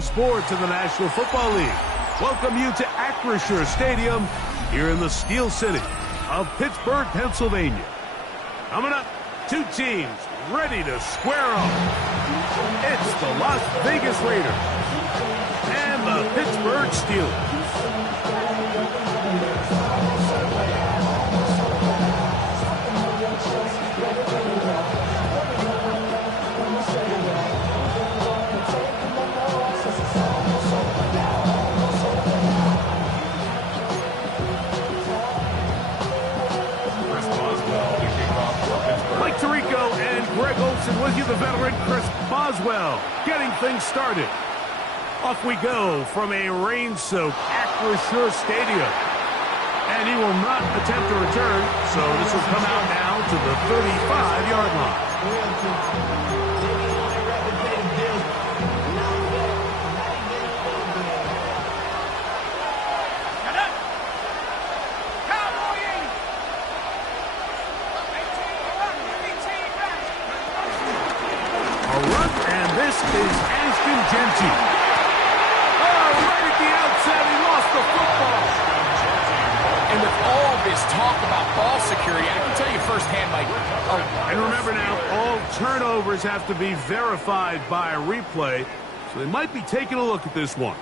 EA Sports in the National Football League welcome you to Acrisure Stadium here in the Steel City of Pittsburgh, Pennsylvania. Coming up, two teams ready to square off. It's the Las Vegas Raiders and the Pittsburgh Steelers. With you, the veteran Chris Boswell, getting things started. Off we go from a rain-soaked Acrisure Stadium. And he will not attempt to return, so this will come out now to the 35-yard line. This is Szn2. Oh, right at the outset, he lost the football. And with all this talk about ball security, I can tell you firsthand, Mike. And remember now, all turnovers have to be verified by a replay, so they might be taking a look at this one.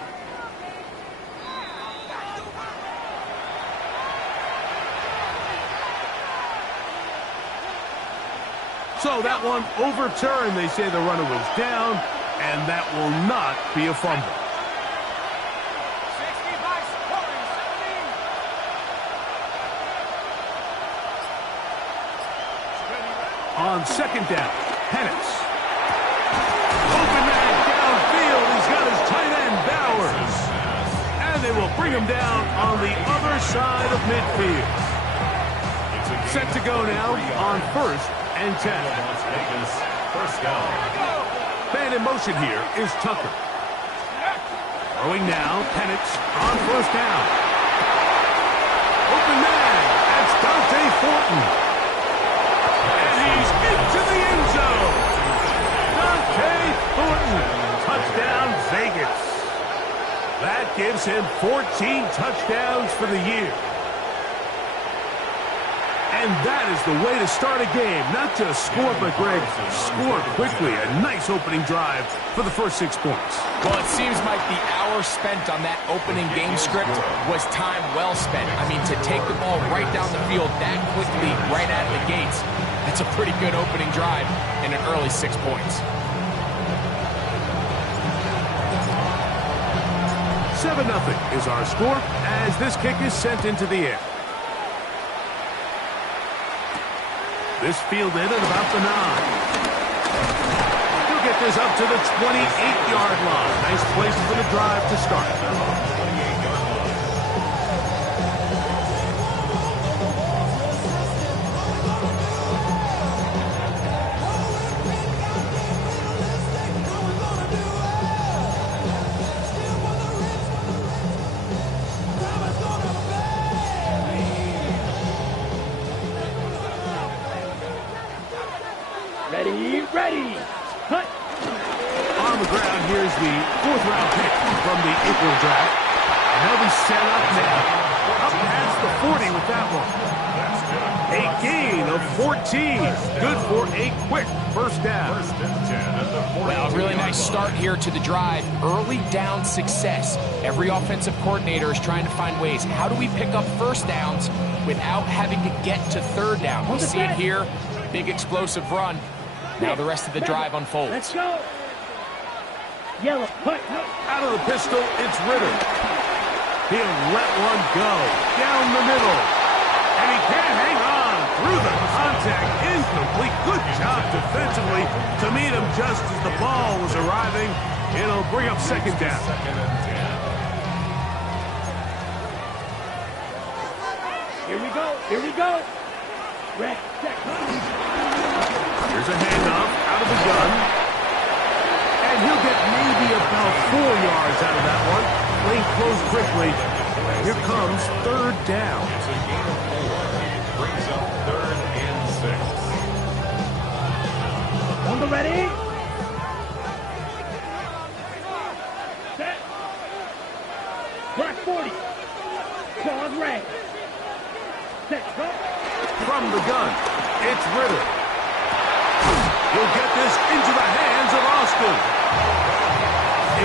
So that one overturned. They say the runner was down, and that will not be a fumble. On second down, Penix. Open man downfield. He's got his tight end, Bowers. And they will bring him down on the other side of midfield. Set to go now on first and 10. First down. Man in motion here is Tucker. Throwing now, Penix on first down. Open man, that's Dante Thornton. And he's into the end zone. Dante Thornton, touchdown Vegas. That gives him 14 touchdowns for the year. And that is the way to start a game. Not just score, but, Greg, score quickly. A nice opening drive for the first 6 points. Well, it seems like the hour spent on that opening game script was time well spent. I mean, to take the ball right down the field that quickly, right out of the gates, that's a pretty good opening drive and an early 6 points. 7-0 is our score as this kick is sent into the air. This fielded at about the 9. He'll get this up to the 28-yard line. Nice place for the drive to start. Ready, cut. On the ground, here's the 4th-round pick from the April draft. And they'll be set up now. Up past the 40 with that one. A gain of 14. Good for a quick first down. Well, a really nice start here to the drive. Early down success. Every offensive coordinator is trying to find ways. How do we pick up first downs without having to get to third down? We see it here. Big explosive run. Now the rest of the drive unfolds. Let's go. Yellow, put. Out of the pistol, it's Ritter. He'll let one go. Down the middle. And he can't hang on through the contact. Incomplete. Good job defensively to meet him just as the ball was arriving. It'll bring up second down. Here we go. Here we go. Red, check. Here's a handoff out of the gun. And he'll get maybe about 4 yards out of that one. Lane closed quickly. Here comes third down. It's a gain of 4. Brings up 3rd and 6. On the ready. 40. Pause red. Set, cut. From the gun, it's Ritter. He'll get this into the hands of Austin.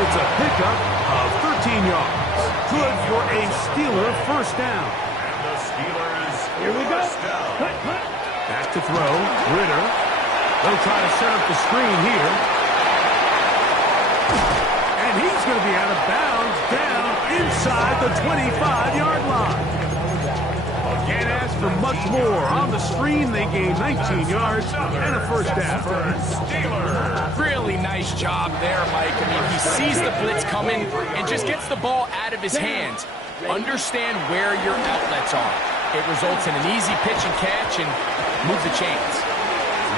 It's a pickup of 13 yards. Good for a Steeler first down. And the Steelers Here we go. first down. Cut, cut. Back to throw, Ritter. They'll try to set up the screen here. And he's going to be out of bounds down inside the 25-yard line. Can't ask for much more. On the screen, they gain 19 yards and a first down. Really nice job there, Mike. I mean, he sees the blitz coming and just gets the ball out of his hands. Understand where your outlets are. It results in an easy pitch and catch and move the chains.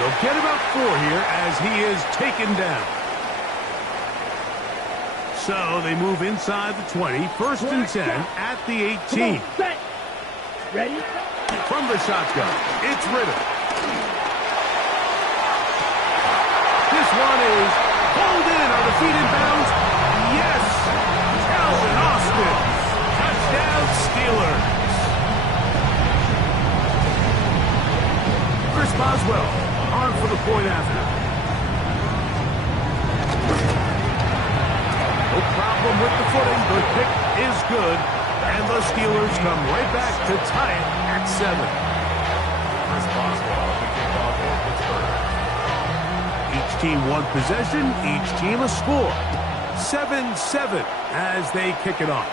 They'll get about 4 here as he is taken down. So they move inside the 20, first and 10 at the 18. Set. Ready? From the shotgun, it's Ritter. This one is pulled in on the feet in bounds. Yes! Calvin Austin. Touchdown Steelers. Chris Boswell on for the point after. No problem with the footing. The kick is good. And the Steelers come right back to tie it at 7. Chris Boswell, the kickoff for Pittsburgh. Each team one possession, each team a score. 7-7 as they kick it off.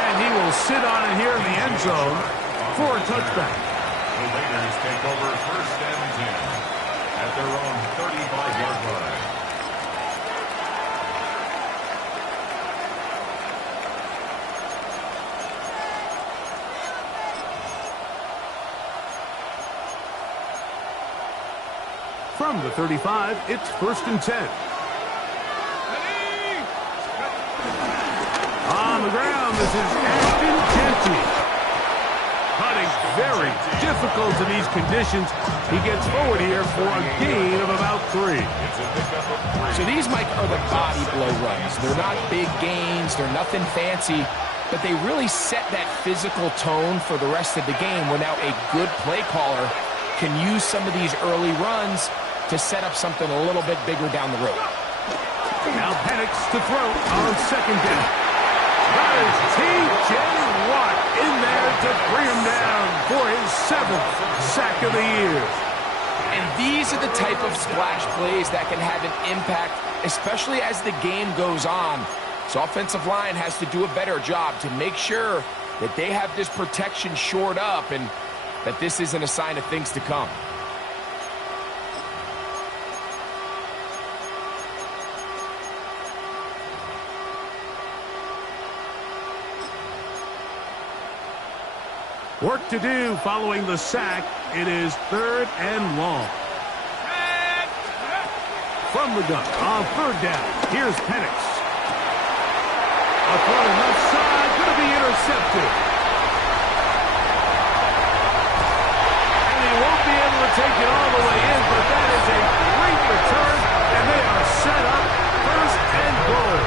And he will sit on it here in the end zone for a touchback. The Raiders take over first and 10 at their own 35-yard line. From the 35, it's first and 10. On the ground, this is Ashton Jeanty. Putting very difficult in these conditions. He gets forward here for a gain of about 3. So these, Mike, are the body blow runs. They're not big gains. They're nothing fancy. But they really set that physical tone for the rest of the game where now a good play caller can use some of these early runs to set up something a little bit bigger down the road. Now Penix to throw on second down. That is T.J. Watt in there to bring him down for his 7th sack of the year. And these are the type of splash plays that can have an impact, especially as the game goes on. So offensive line has to do a better job to make sure that they have this protection shored up and that this isn't a sign of things to come. Work to do following the sack. It is 3rd and long. From the gun on 3rd down. Here's Penix. A throw left side, going to be intercepted. And he won't be able to take it all the way in, but that is a great return, and they are set up 1st and goal.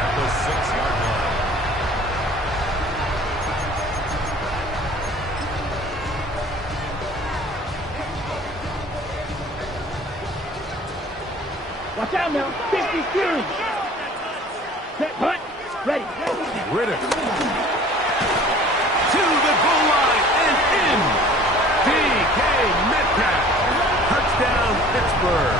At the 6-yard line. Watch out now. 53. Set, cut. Ready. Ritter. To the goal line and in. DK Metcalf. Touchdown, Pittsburgh.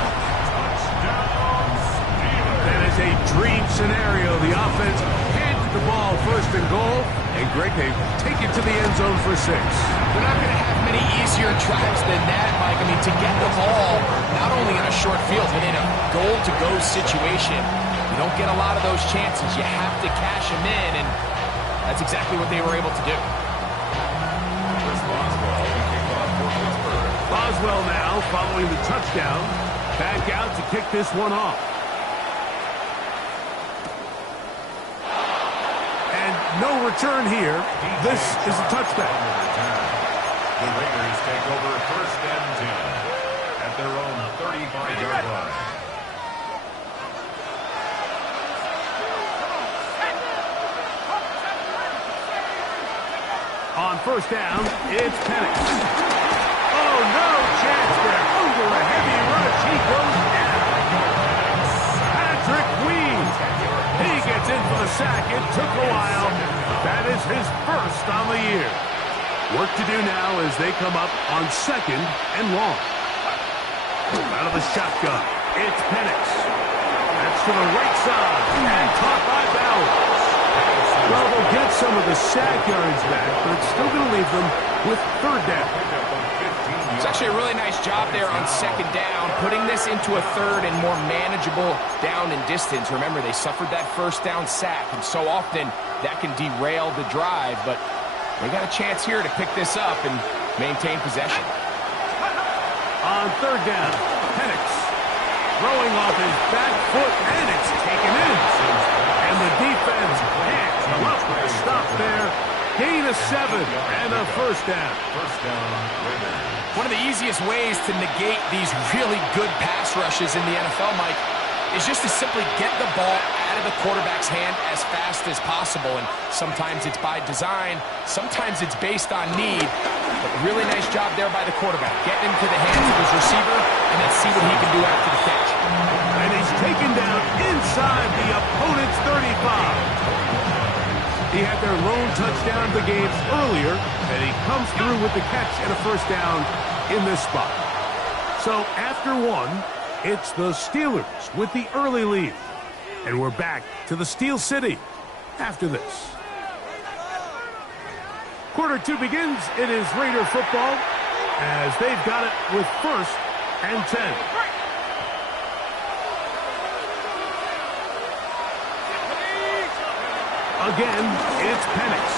That is a dream scenario. The offense handed the ball 1st and goal. And Greg, they take it to the end zone for 6. They're not going to have many easier drives than that, Mike. I mean, to get the ball, not only in a short field, but in a goal-to-go situation, you don't get a lot of those chances. You have to cash them in, and that's exactly what they were able to do. Chris Boswell, the kickoff for Pittsburgh. Boswell now following the touchdown. Back out to kick this one off. And no return here. This is a touchback. The Raiders take over first and 10 at their own 35-yard line. first down. It's Penix. Oh, no chance there. Under a heavy rush, he goes down. Patrick Weed. He gets in for the sack. It took a while. That is his first on the year. Work to do now as they come up on 2nd and long. Out of the shotgun, it's Penix. That's to the right side, and caught by Bowers. Well, they'll get some of the sack yards back, but it's still going to leave them with 3rd down. It's actually a really nice job there on 2nd down, putting this into a 3rd and more manageable down and distance. Remember, they suffered that 1st down sack, and so often that can derail the drive, but they got a chance here to pick this up and maintain possession. On 3rd down, Penix throwing off his back foot, and it's taken in. And the defense can't come up with a stop there. Gain of 7 and a 1st down. One of the easiest ways to negate these really good pass rushes in the NFL, Mike, is just to simply get the ball out of the quarterback's hand as fast as possible. And sometimes it's by design, sometimes it's based on need. But really nice job there by the quarterback, getting into the hands of his receiver, and then see what he can do after the catch. And he's taken down inside the opponent's 35. He had their lone touchdown of the game earlier, and he comes through with the catch and a 1st down in this spot. So after 1, it's the Steelers with the early lead. And we're back to the Steel City after this. Quarter 2 begins. It is Raider football as they've got it with 1st and 10. Again, it's Penix.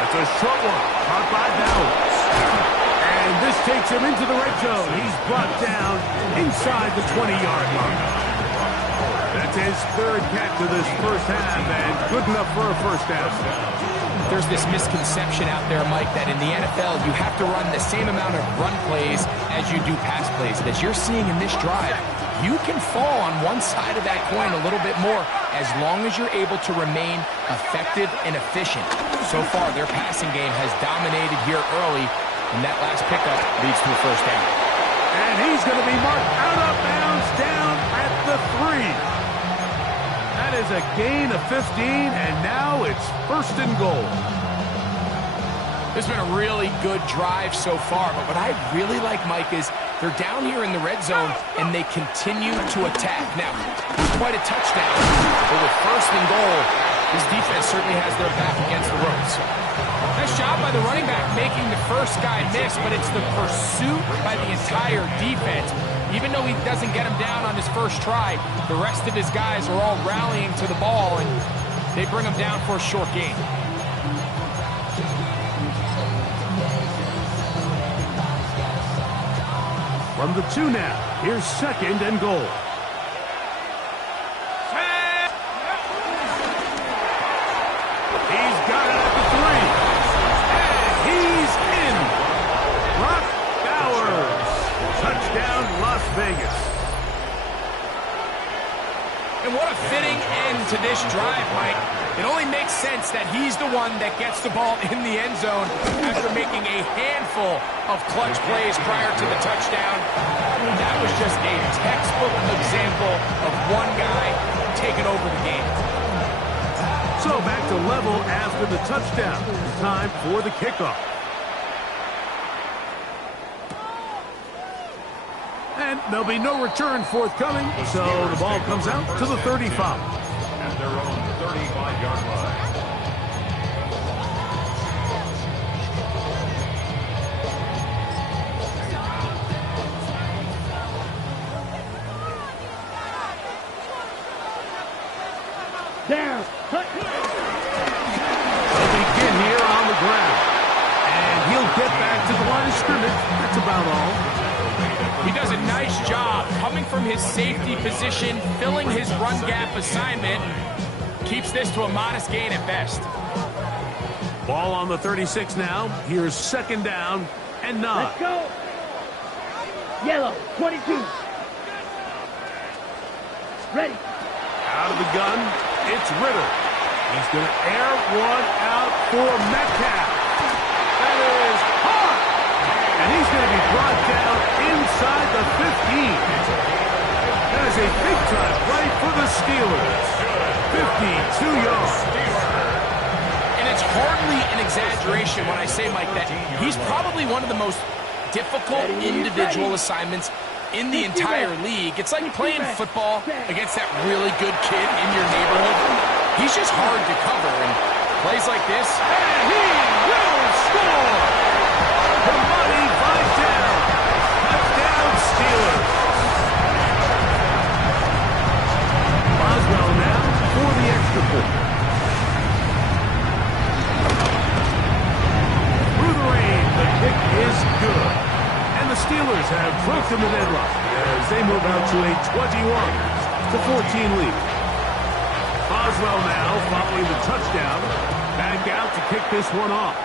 That's a short one, caught by Bowers. And this takes him into the red zone. He's brought down inside the 20-yard line. That's his 3rd catch of this 1st half, and good enough for a 1st down. There's this misconception out there, Mike, that in the NFL, you have to run the same amount of run plays as you do pass plays. And as you're seeing in this drive, you can fall on one side of that coin a little bit more as long as you're able to remain effective and efficient. So far, their passing game has dominated here early, and that last pickup leads to a 1st down. And he's going to be marked out of bounds down at the 3. That is a gain of 15, and now it's 1st and goal. This has been a really good drive so far, but what I really like, Mike, is they're down here in the red zone, and they continue to attack. Now, not quite a touchdown, but with 1st and goal, this defense certainly has their back against the ropes. Nice job by the running back making the first guy miss, but it's the pursuit by the entire defense. Even though he doesn't get him down on his first try, the rest of his guys are all rallying to the ball, and they bring him down for a short gain. From the 2 now, here's 2nd and goal. He's got it at the 3. And he's in. Brock Bowers. Touchdown, Las Vegas. And what a fitting end to this drive, Mike. It only makes sense that he's the one that gets the ball in the end zone after making a handful of clutch plays prior to the touchdown. That was just a textbook example of one guy taking over the game. So back to level after the touchdown. Time for the kickoff. And there'll be no return forthcoming, so the ball comes out to the 35. At their own 35-yard line. Down. They'll begin here on the ground. And he'll get back to the line of scrimmage. That's about all. He does a nice job coming from his safety position, filling his run gap assignment. Keeps this to a modest gain at best. Ball on the 36 now. Here's 2nd down and 9. Let's go. Yellow, 22. Ready. Out of the gun, it's Ritter. He's going to air one out for Metcalf. He's going to be brought down inside the 15. That is a big-time play for the Steelers. 52 yards. And it's hardly an exaggeration when I say, Mike, that he's probably one of the most difficult individual assignments in the entire league. It's like playing football against that really good kid in your neighborhood. He's just hard to cover, and plays like this. And he will score! The money finds down. Touchdown, Steelers. Boswell now for the extra point. Through the rain, the kick is good. And the Steelers have broken the deadlock as they move out to a 21-14 lead. Boswell now following the touchdown. Back out to kick this one off.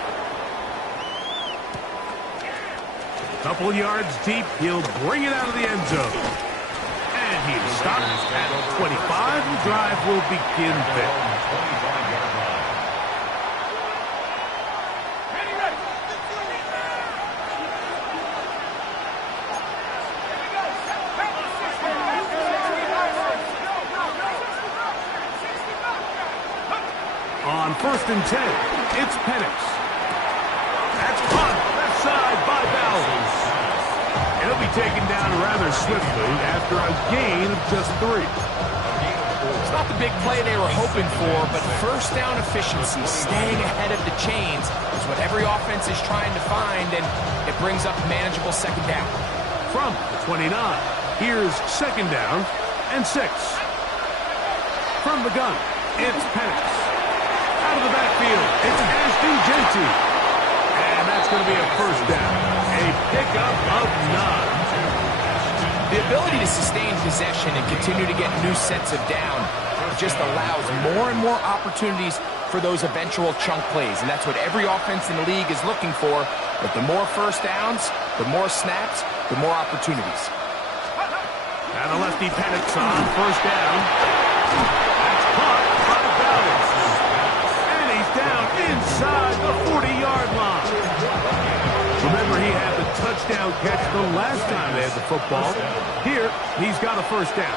Couple yards deep, he'll bring it out of the end zone. And he stops at 25. The drive will begin there. On 1st and 10, it's Penix. That's caught left side by Bowers. He'll be taken down rather swiftly after a gain of just 3. It's not the big play they were hoping for, but first down efficiency, staying ahead of the chains, is what every offense is trying to find, and it brings up manageable second down. From the 29, here's 2nd down and 6. From the gun, it's Penix. Out of the backfield, it's Ashton Genty. And that's going to be a first down. A pickup of 9. The ability to sustain possession and continue to get new sets of down just allows more and more opportunities for those eventual chunk plays. And that's what every offense in the league is looking for. But the more first downs, the more snaps, the more opportunities. And the lefty Penix on 1st down. That's caught by Bowers. Down inside the 40-yard line. Remember, he had the touchdown catch the last time they had the football. Here, he's got a first down.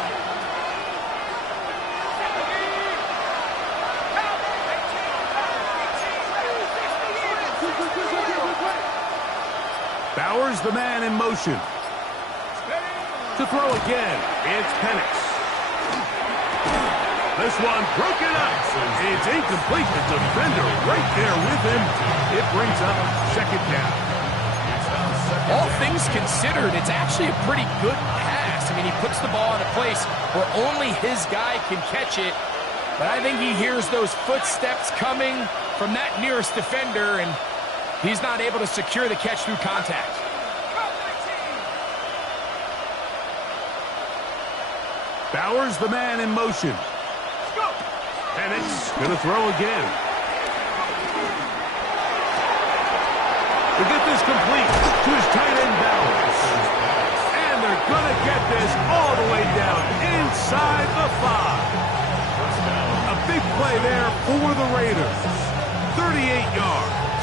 Bowers, the man in motion. To throw again, it's Penix. This one broken up. It's incomplete. The defender right there with him. It brings up 2nd down. All things considered, it's actually a pretty good pass. I mean, he puts the ball in a place where only his guy can catch it. But I think he hears those footsteps coming from that nearest defender, and he's not able to secure the catch through contact. Bowers, the man in motion. Penix going to throw again. To get this complete to his tight end Bowers. And they're going to get this all the way down inside the 5. A big play there for the Raiders. 38 yards.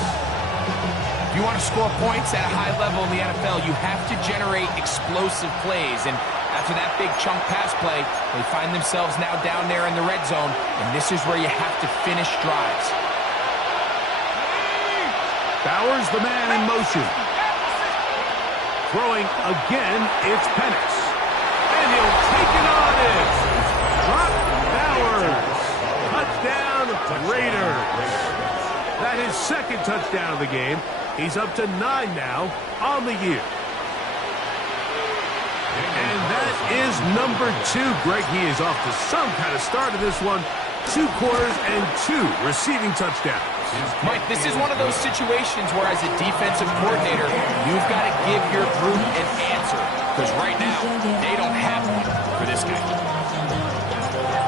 If you want to score points at a high level in the NFL, you have to generate explosive plays. And after that big chunk pass play, they find themselves now down there in the red zone, and this is where you have to finish drives. Bowers, the man in motion. Throwing again, it's Penix. And he'll take it on in. Drop Bowers. Touchdown, Raiders. That is 2nd touchdown of the game. He's up to 9 now on the year. And that is number 2. Greg, he is off to some kind of start in this one. 2 quarters and 2 receiving touchdowns. Mike, this is one of those situations where as a defensive coordinator, you've got to give your group an answer. Because right now, they don't have one for this guy.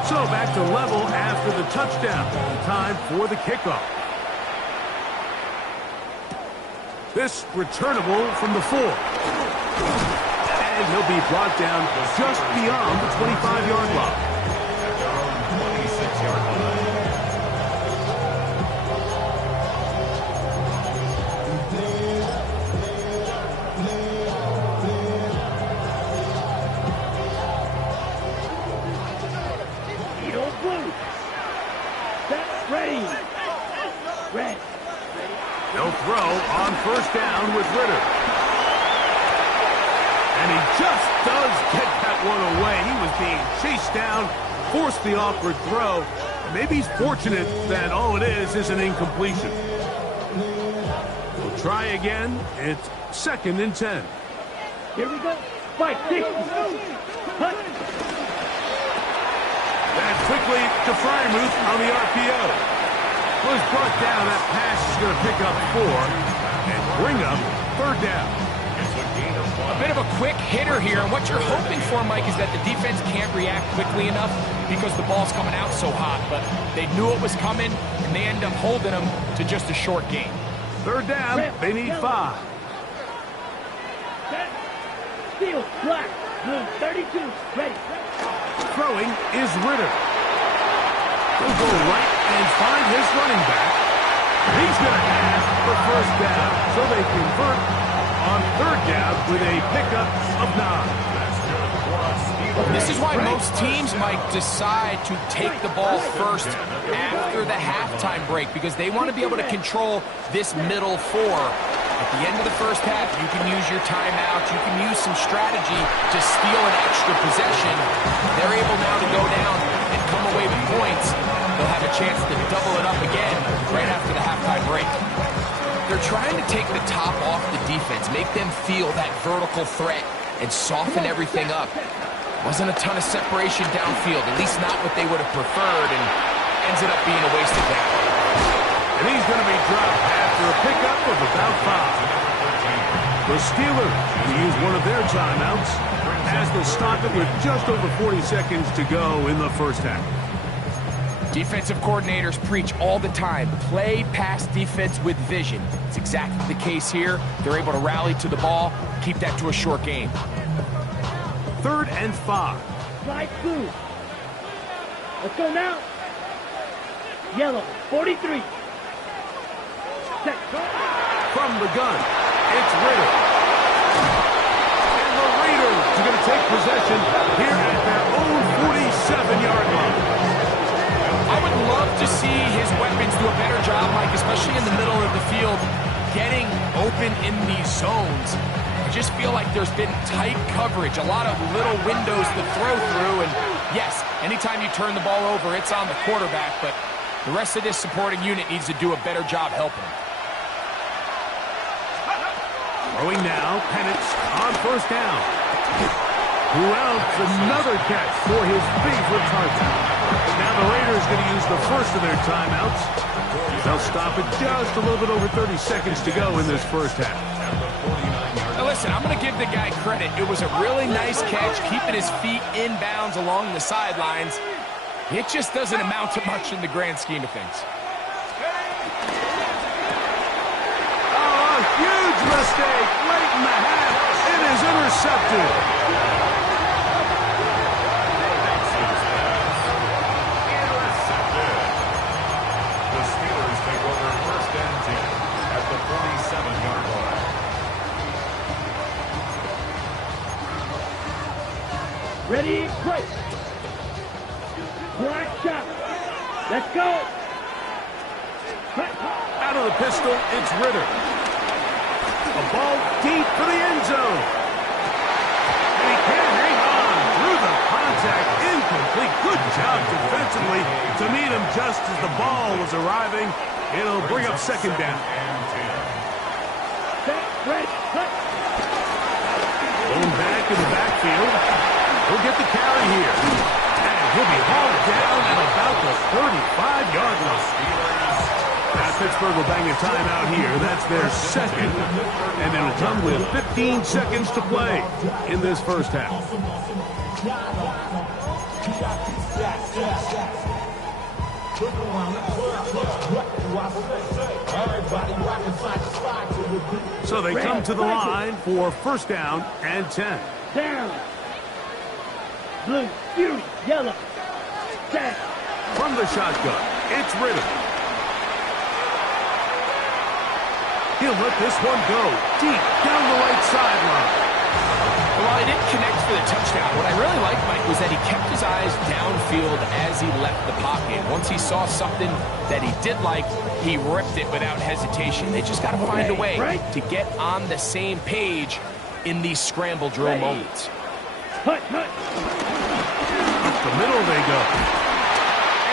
So back to level after the touchdown. Time for the kickoff. This returnable from the 4. And he'll be brought down just beyond the 25-yard line. At their own 26-yard line. first down with Ritter. And he just does get that one away. He was being chased down, forced the awkward throw. Maybe he's fortunate that all it is an incompletion. We'll try again. It's 2nd and 10. Here we go. Fight, 60. Hunt. And quickly to Fryermuth on the RPO. Was brought down. That pass is going to pick up 4 and bring up 3rd down. A bit of a quick hitter here, and what you're hoping for, Mike, is that the defense can't react quickly enough because the ball's coming out so hot, but they knew it was coming, and they end up holding them to just a short gain. 3rd down, they need 5. Set. Steal, black, blue, 32, ready. Throwing is Ritter. He'll go right and find his running back. He's going to have the 1st down, so they convert on 3rd down with a pickup of 9. This is why most teams might decide to take the ball first after the halftime break, because they want to be able to control this middle 4. At the end of the first half, you can use your timeout, you can use some strategy to steal an extra possession. They're able now to go down and come away with points. They'll have a chance to double it up again right after the halftime break. They're trying to take the top off the defense, make them feel that vertical threat, and soften everything up. Wasn't a ton of separation downfield, at least not what they would have preferred, and ends up being a wasted down. And he's going to be dropped after a pickup of about 5. The Steelers will use one of their timeouts as they'll stop it with just over 40 seconds to go in the first half. Defensive coordinators preach all the time, play pass defense with vision. It's exactly the case here. They're able to rally to the ball, keep that to a short game. 3rd and 5. Slide blue. Let's go now. Yellow, 43. Set. From the gun, it's Ritter. And the Raiders are going to take possession here at their own 47-yard line. I would love to see his weapons do a better job, Mike, especially in the middle of the field, getting open in these zones. I just feel like there's been tight coverage, a lot of little windows to throw through, and yes, anytime you turn the ball over, it's on the quarterback, but the rest of this supporting unit needs to do a better job helping him. Throwing now, Penix on 1st down. Who else? Another catch for his favorite target. Now the Raiders going to use the first of their timeouts. They'll stop it just a little bit over 30 seconds to go in this first half. Now listen, I'm going to give the guy credit. It was a really nice catch, keeping his feet in bounds along the sidelines. It just doesn't amount to much in the grand scheme of things. Oh, a huge mistake late in the half. It is intercepted. Ready, break. Black shot. Let's go. Out of the pistol, it's Ritter. A ball deep for the end zone. And he can't hang on through the contact. Incomplete. Good job defensively to meet him just as the ball was arriving. It'll bring up 2nd down. Set, ready, cut. Going back in the backfield. He'll get the carry here. And he'll be hauled down at about the 35-yard line. Now Pittsburgh will bang a timeout here. That's their 2nd. And it'll come with 15 seconds to play in this first half. So they come to the line for 1st down and 10. Down. Blue, fury, yellow. Set. From the shotgun, it's Ritter. He'll let this one go deep down the right sideline. Well, Well, he didn't connect for the touchdown. What I really liked, Mike, was that he kept his eyes downfield as he left the pocket. Once he saw something that he did like, he ripped it without hesitation. They just got to find a way to get on the same page in these scramble drill moments. Up the middle they go.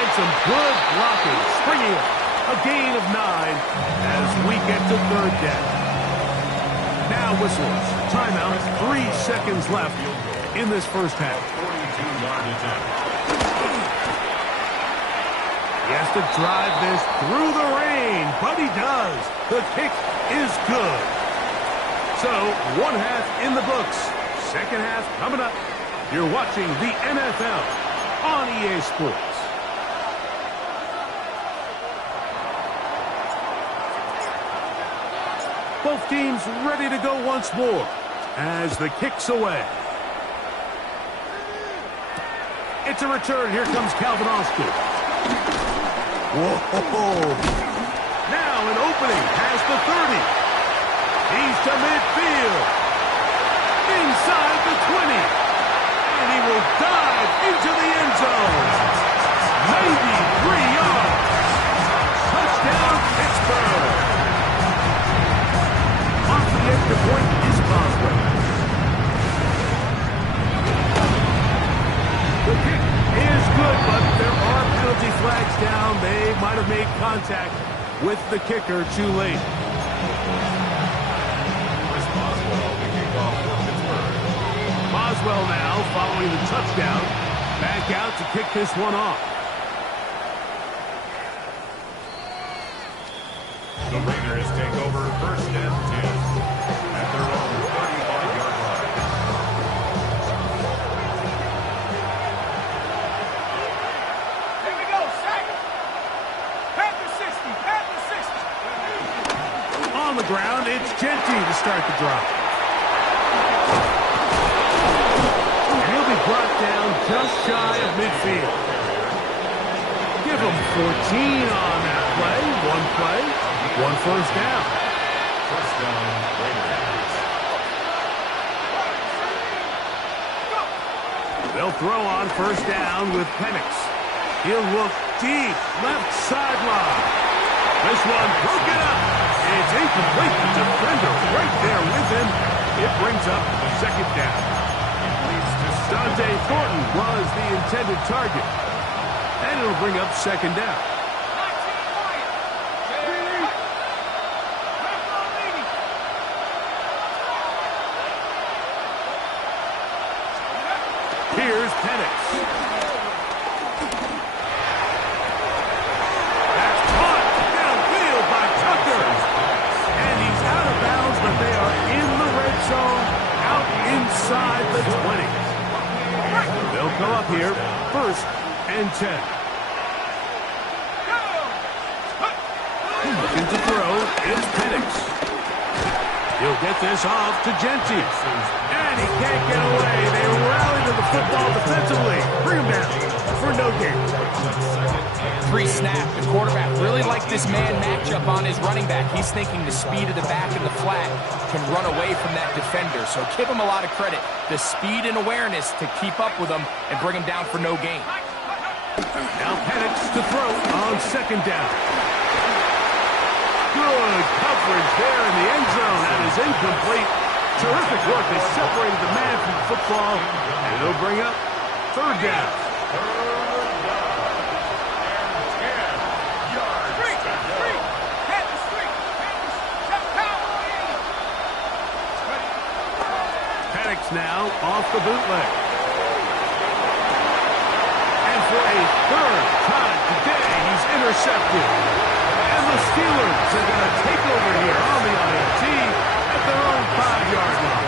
And some good blocking. Springing up. A gain of 9 as we get to third down. Now whistles. Timeout. 3 seconds left in this first half. 42-yard attempt. He has to drive this through the rain, but he does. The kick is good. So, one half in the books. Second half coming up. You're watching the NFL on EA Sports. Both teams ready to go once more as the kick's away. It's a return. Here comes Calvin Austin. Whoa. Now an opening past the 30. He's to midfield. Inside the 20. And he will dive into the end zone. 93 yards. Touchdown, Pittsburgh. Off the extra point is Boswell. The kick is good, but there are penalty flags down. They might have made contact with the kicker too late. Chris Boswell, the kickoff for Pittsburgh. Boswell now following the touchdown. Back out to kick this one off. The Raiders take over first and 10 at their own 35-yard line. Here we go, sack. Pat the 60, pat the 60. On the ground, it's Genty to start the drive. And he'll be brought down just shy of midfield. Give him 14 on that play. One play, one first down. First down, Raiders. They'll throw on first down with Penix. He'll look deep, left sideline. This one broken up. It's incomplete. The defender right there with him. It brings up second down. Dante Thornton was the intended target. And it'll bring up second down. Here's Penix. That's caught downfield by Tucker. And he's out of bounds, but they are in the red zone, out inside the 20. They'll go up here, first and 10. Looking to throw, it's Penix. He'll get this off to Genty. And he can't get away. They rally to the football defensively. Bring him down for no gain. Pre-snap, the quarterback really liked this man matchup on his running back. He's thinking the speed of the back of the flat can run away from that defender. So give him a lot of credit. The speed and awareness to keep up with him and bring him down for no gain. Now Penix to throw on second down. Good coverage there in the end zone. That is incomplete. Terrific work. They separated the man from the football. And it'll bring up third down. Penix now off the bootleg. And for a third time today, he's intercepted. And the Steelers are going to take over here on the INT at their own 5-yard line.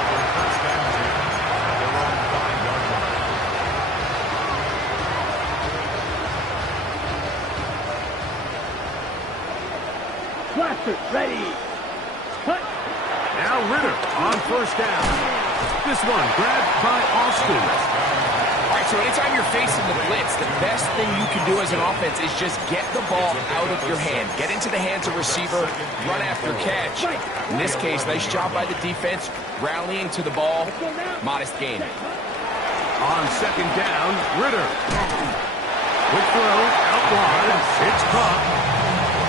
Blaster, ready. Cut. Now Ritter on first down. This one grabbed by Austin. All right, so anytime you're facing the blitz, the best thing you can do as an offense is just get the ball out of your hand. Get into the hands of receiver, run after catch. In this case, nice job by the defense, rallying to the ball. Modest gain. On second down, Ritter. Quick throw, out wide, it's caught.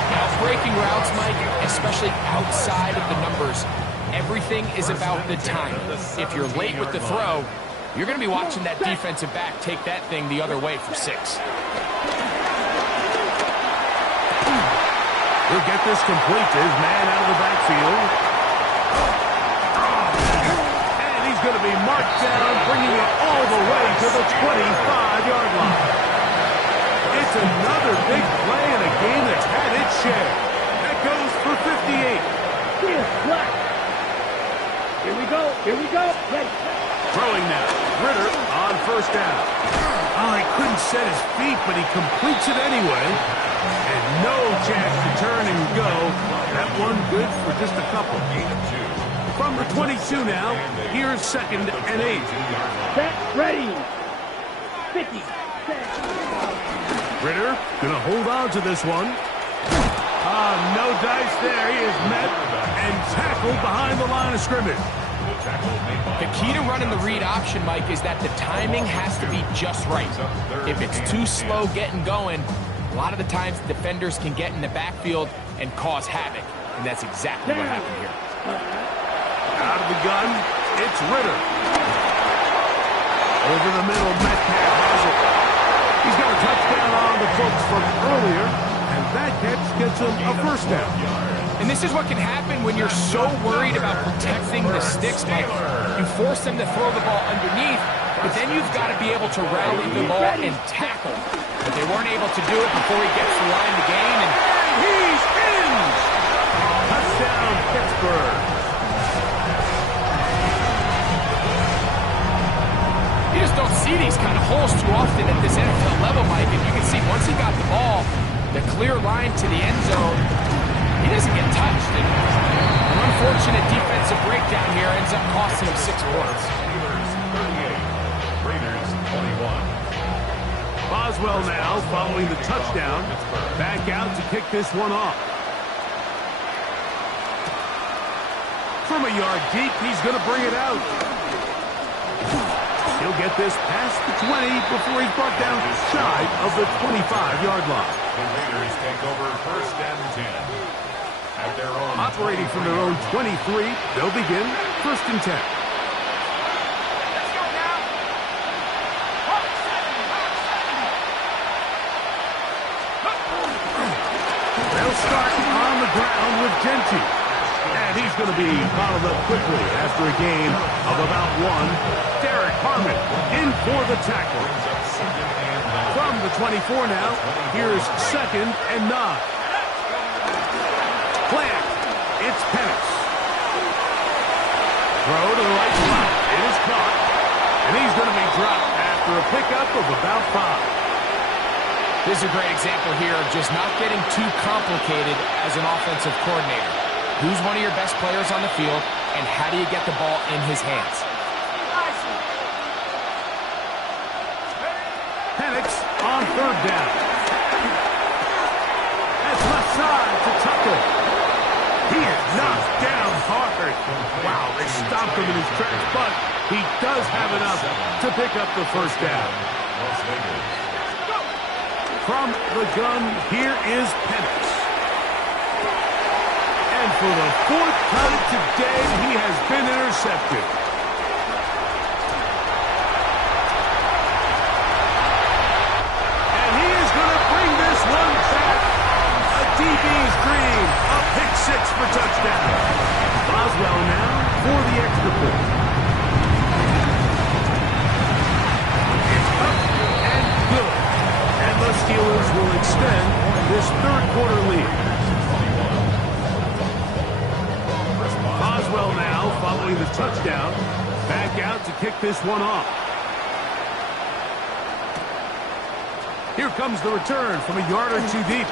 Now, breaking routes, Mike, especially outside of the numbers, everything is about the time. If you're late with the throw, you're going to be watching that defensive back take that thing the other way for 6. He'll get this complete to his man out of the backfield. And he's going to be marked down, bringing it all the way to the 25-yard line. It's another big play in a game that's had its share. That goes for 58. Here we go. Here we go. Ready. Throwing now. Ritter on first down. Oh, he couldn't set his feet, but he completes it anyway. And no chance to turn and go. That one good for just a couple. From the 22 now, here's 2nd and 8. Set, ready. 50. Ritter gonna hold on to this one. No dice there. He is met and tackled behind the line of scrimmage. The key to running the read option, Mike, is that the timing has to be just right. If it's too slow getting going, a lot of the times defenders can get in the backfield and cause havoc. And that's exactly what happened here. Out of the gun, it's Ritter. Over the middle, Metcalf has it. He's got a touchdown on the books from earlier, and that catch gets him a first down. And this is what can happen when you're so worried about protecting the sticks, Mike. You force them to throw the ball underneath, but then you've got to be able to rally the ball and tackle. But they weren't able to do it before he gets the line to gain, and he's in! Touchdown, Pittsburgh. You just don't see these kind of holes too often at this NFL level, Mike. And you can see once he got the ball, the clear line to the end zone, he doesn't get touched. And an unfortunate defensive breakdown here ends up costing him 6 points. Raiders 21. Boswell now following the touchdown. Back out to kick this one off. From a yard deep, he's going to bring it out. He'll get this past the 20 before he's brought down shy of the 25-yard line. The Raiders take over 1st and 10. At their own Operating from their own 23, they'll begin 1st and 10. They'll start on the ground with Genty. And he's going to be bottled up quickly after a gain of about 1. Derek Harmon in for the tackle. From the 24 now, here's 2nd and 9. Plant, it's Penix. Throw to the right side. It is caught. And he's going to be dropped after a pickup of about 5. This is a great example here of just not getting too complicated as an offensive coordinator. Who's one of your best players on the field, and how do you get the ball in his hands? Penix on 3rd down. That's left side to Tucker. He is knocked down hard. Wow, they stopped him in his tracks, but he does have enough to pick up the first down. From the gun, here is Penix. And for the 4th time today, he has been intercepted. And he is going to bring this one back. A DB's dream. A pick 6 for touchdown. Boswell now for the extra point. It's up and good. And the Steelers will extend this 3rd quarter lead. Boswell now following the touchdown. Back out to kick this one off. Here comes the return from a yard or 2 deep.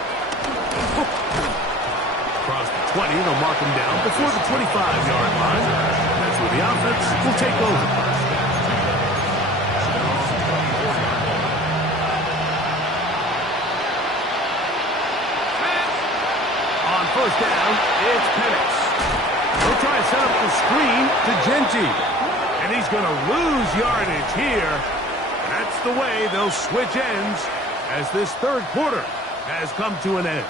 Across the 20, they'll mark him down before the 25-yard line. That's where the offense will take over. first down, it's Penix. He'll try to set up the screen to Genty. And he's going to lose yardage here. That's the way they'll switch ends as this third quarter has come to an end.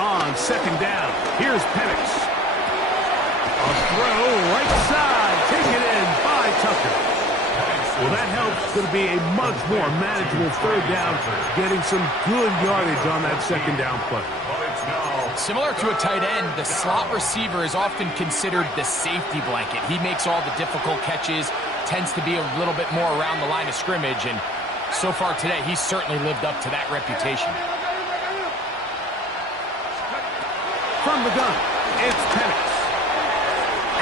On second down, here's Penix. A throw right side, taken in by Tucker. Well, that helps. It's going to be a much more manageable third down, getting some good yardage on that second down play. Similar to a tight end, the slot receiver is often considered the safety blanket. He makes all the difficult catches, tends to be a little bit more around the line of scrimmage, and so far today, he's certainly lived up to that reputation. From the gun, it's Penix.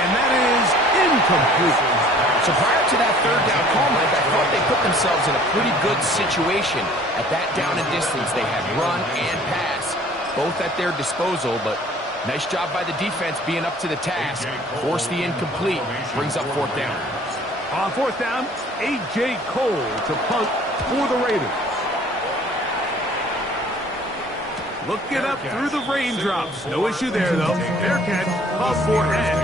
And that is incomplete. So prior to that third down call, Mike, I thought they put themselves in a pretty good situation. At that down and distance, they had run and pass, both at their disposal, but nice job by the defense being up to the task. Force the incomplete, brings up fourth down. On fourth down, A.J. Cole to punt for the Raiders. Looking up through the raindrops. No issue there, though. Fair catch, called for and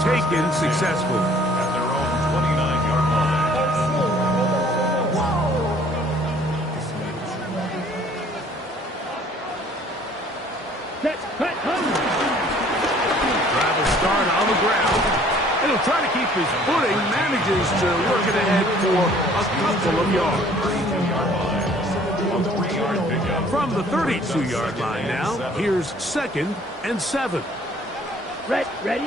taken successfully. At their own 29-yard line. Set, cut, hunt. Try to start on the ground. And he'll try to keep his footing. Manages to work it ahead for a couple of yards. From the 32-yard line now, here's 2nd and 7. Ready? Back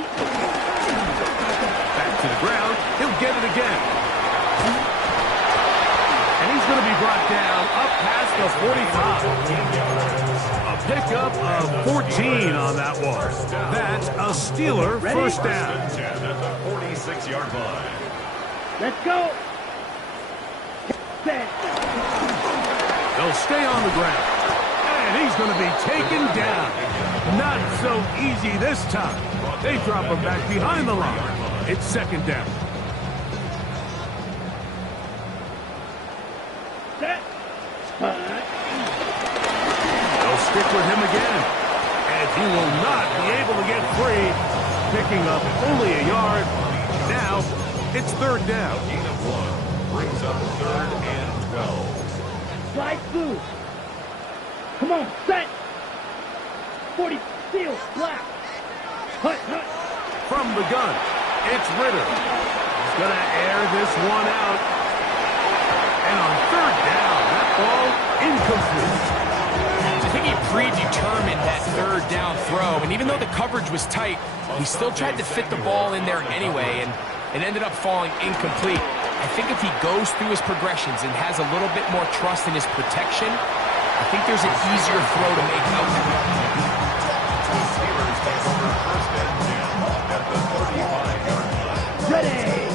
to the ground. He'll get it again. And he's going to be brought down up past the 45. A pickup of 14 on that one. That's a Steeler first down. At the 46-yard line. Let's go. Set. They'll stay on the ground. And he's going to be taken down. Not so easy this time. They drop him back behind the line. It's second down. Set. They'll stick with him again. And he will not be able to get free. Picking up only a yard. Now, it's third down. Gain of 1 brings up 3rd and 12. Slide through. Come on, set. 40, steal, black. Hut. From the gun, it's Ritter. He's going to air this one out. And on third down, that ball incomplete. I think he predetermined that third down throw, and even though the coverage was tight, he still tried to fit the ball in there anyway, and it ended up falling incomplete. I think if he goes through his progressions and has a little bit more trust in his protection, I think there's an easier throw to make out there. Steelers take over 1st and 10 at the 35-yard line.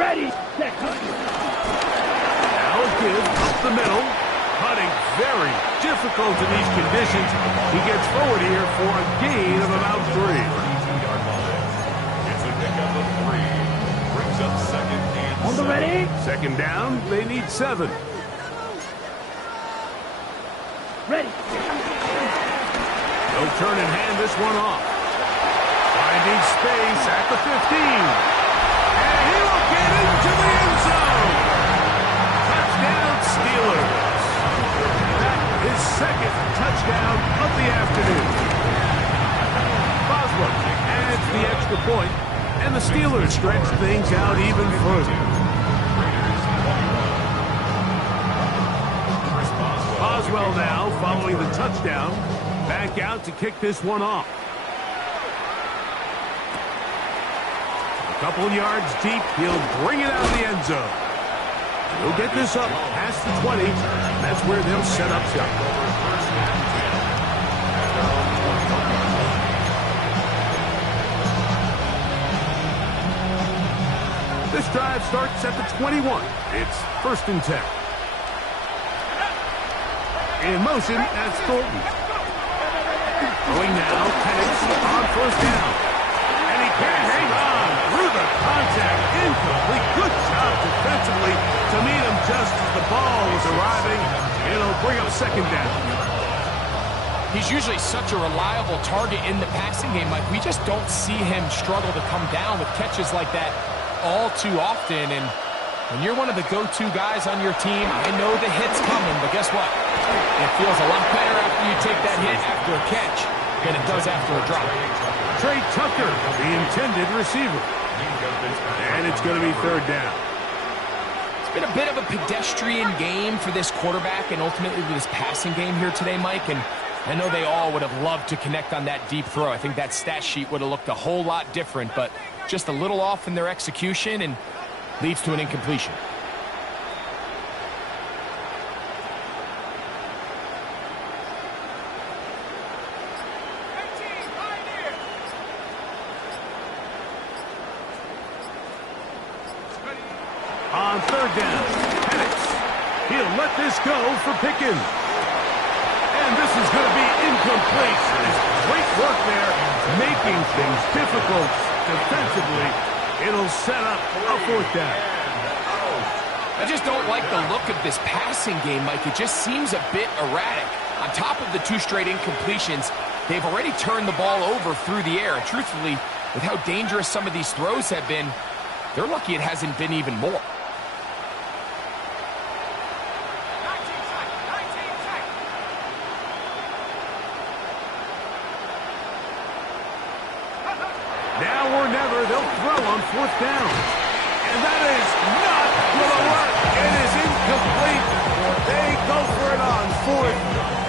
Ready. Set. Now a give up the middle. Cutting very difficult in these conditions. He gets forward here for a gain of about 3. 32-yard line. It's a pickup of 3. Brings up 2nd and 7. On the ready. Second down, they need 7. Ready. They'll turn and hand this one off. Finding space at the 15. And he will get into the end zone. Touchdown, Steelers. That is 2nd touchdown of the afternoon. Boswell adds the extra point, and the Steelers stretch things out even further. Boswell now, following the touchdown, back out to kick this one off. A couple yards deep, he'll bring it out of the end zone. He'll get this up past the 20. That's where they'll set up shop. This drive starts at the 21. It's 1st and 10. In motion, that's Thornton. Throwing now, Penix on 1st down. And he can't hang on through the contact. Incomplete. Good job defensively to meet him just as the ball was arriving. It'll bring up 2nd down. He's usually such a reliable target in the passing game. Like, we just don't see him struggle to come down with catches like that all too often. And when you're one of the go-to guys on your team, I know the hit's coming, but guess what? It feels a lot better after you take that hit after a catch than it does after a drop. Trey Tucker, the intended receiver. And it's going to be 3rd down. It's been a bit of a pedestrian game for this quarterback and ultimately this passing game here today, Mike. And I know they all would have loved to connect on that deep throw. I think that stat sheet would have looked a whole lot different, but just a little off in their execution and leads to an incompletion. On 3rd down, Penix. He'll let this go for Pickens. And this is going to be incomplete. Great work there, making things difficult defensively. It'll set up a 4th down. I just don't like the look of this passing game, Mike. It just seems a bit erratic. On top of the 2 straight incompletions, they've already turned the ball over through the air. And truthfully, with how dangerous some of these throws have been, they're lucky it hasn't been even more. Now or never, they'll throw on 4th down. And that is not going to work. It is incomplete. They go for it on 4th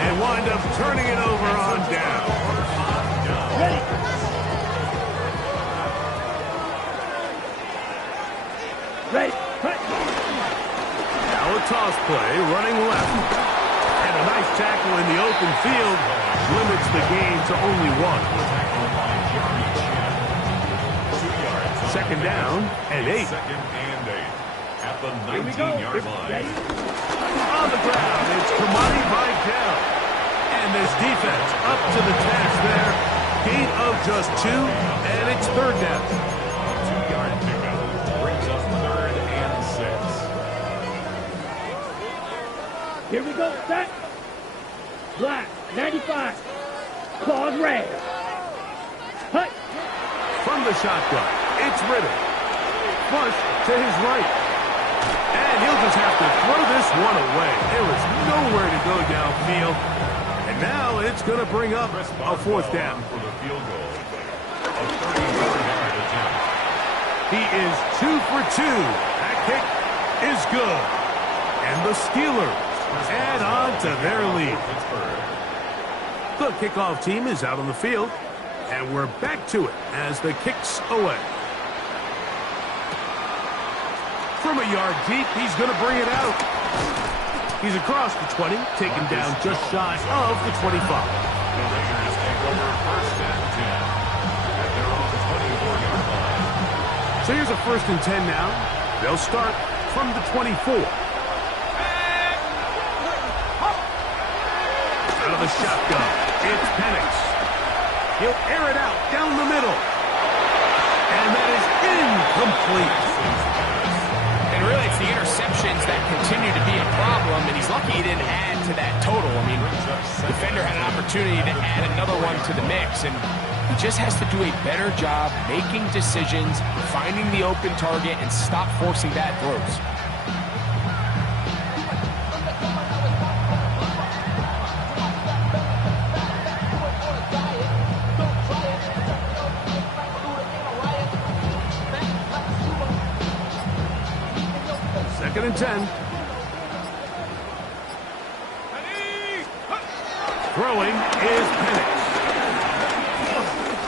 and wind up turning it over on down. Ready. Ready. Now a toss play, running left. And a nice tackle in the open field limits the game to only 1. 2nd down and 8. 2nd and 8 at the 19-yard line. On the ground, it's Kamani Vidal. And this defense up to the task there. Gain of just 2, and it's 3rd down. 2-yard pickup brings up 3rd and 6. Here we go. Set. Black. 95. Claws red. Hut. From the shotgun, it's Ritter. Flush to his right. And he'll just have to throw this one away. There was nowhere to go downfield. And now it's going to bring up a 4th down. For the field goal. A 34-yard attempt. He is 2 for 2. That kick is good. And the Steelers add on to their lead. The kickoff team is out on the field. And we're back to it as the kick's away. From a yard deep, he's going to bring it out. He's across the 20, taken down just shy of the 25. The Raiders take over 1st and 10 at their own 24-yard line. So here's a 1st and 10 now. They'll start from the 24. Out of the shotgun, it's Penix. He'll air it out down the middle. And that is incomplete. And really, it's the interceptions that continue to be a problem, and he's lucky he didn't add to that total. I mean, the defender had an opportunity to add another one to the mix, and he just has to do a better job making decisions, finding the open target, and stop forcing bad throws. Second and 10. Throwing is Penix.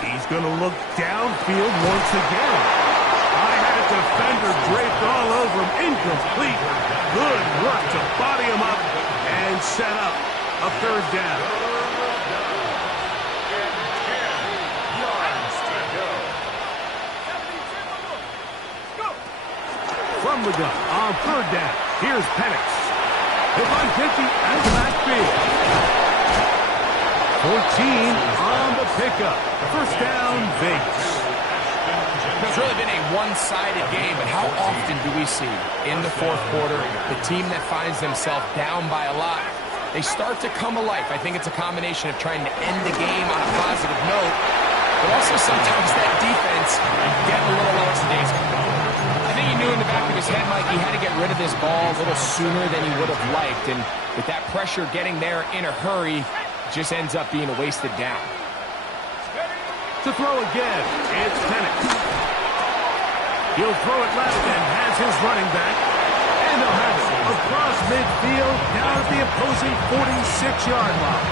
He's going to look downfield once again. defender draped all over him. Incomplete. Good work to body him up and set up a third down. From the gun on third down. Here's Penix. He'll find 50 at the backfield. 14 on the pickup. First down, Vegas. It's really been a one-sided game, but how often do we see in the fourth quarter the team that finds themselves down by a lot, they start to come alive. I think it's a combination of trying to end the game on a positive note, but also sometimes that defense getting a little lackadaisical. I think he knew in the back of his head, Mike, he had to get rid of this ball a little sooner than he would have liked, and with that pressure getting there in a hurry, it just ends up being a wasted down. To throw again, it's Penix. He'll throw it left and has his running back. And they'll have it across midfield down at the opposing 46-yard line.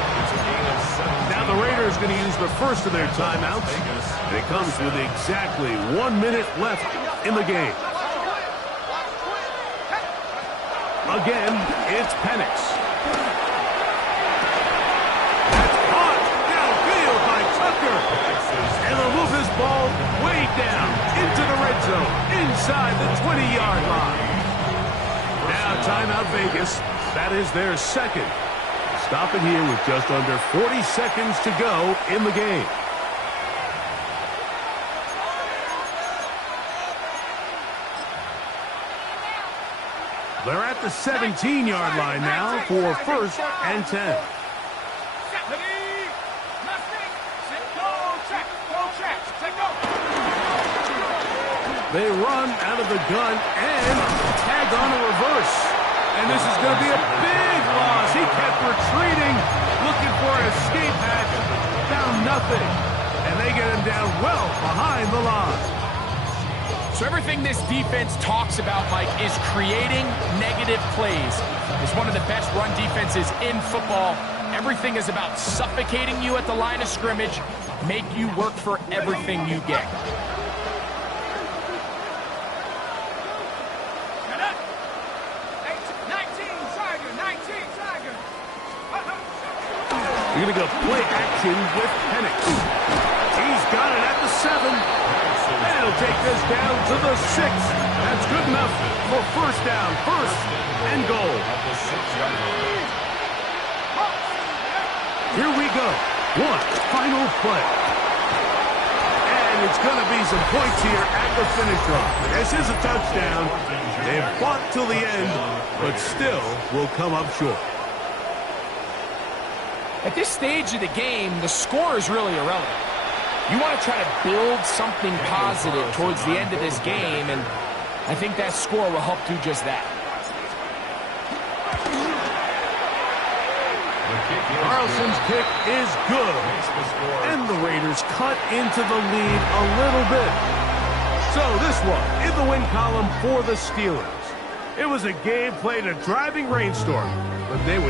Now the Raiders going to use the first of their timeouts. And it comes with exactly 1 minute left in the game. Again, it's Penix. That's caught downfield by Tucker. And they'll move this ball way down into the red zone, inside the 20-yard line. Now timeout Vegas. That is their second. Stop it here with just under 40 seconds to go in the game. They're at the 17-yard line now for first and 10. They run out of the gun and tag on a reverse. And this is going to be a big loss. He kept retreating, looking for an escape hatch. Found nothing. And they get him down well behind the line. So everything this defense talks about, Mike, is creating negative plays. It's one of the best run defenses in football. Everything is about suffocating you at the line of scrimmage, make you work for everything you get. You're going to go play action with Penix. He's got it at the 7. And he'll take this down to the 6. That's good enough for first down, first and goal. Here we go. One final play. And it's going to be some points here at the finish line. This is a touchdown. They've fought till the end, but still will come up short. At this stage of the game, the score is really irrelevant. You want to try to build something positive towards the end of this game, and I think that score will help do just that. Carlson's kick is good, and the Raiders cut into the lead a little bit. So this one in the win column for the Steelers. It was a game played in a driving rainstorm, but they would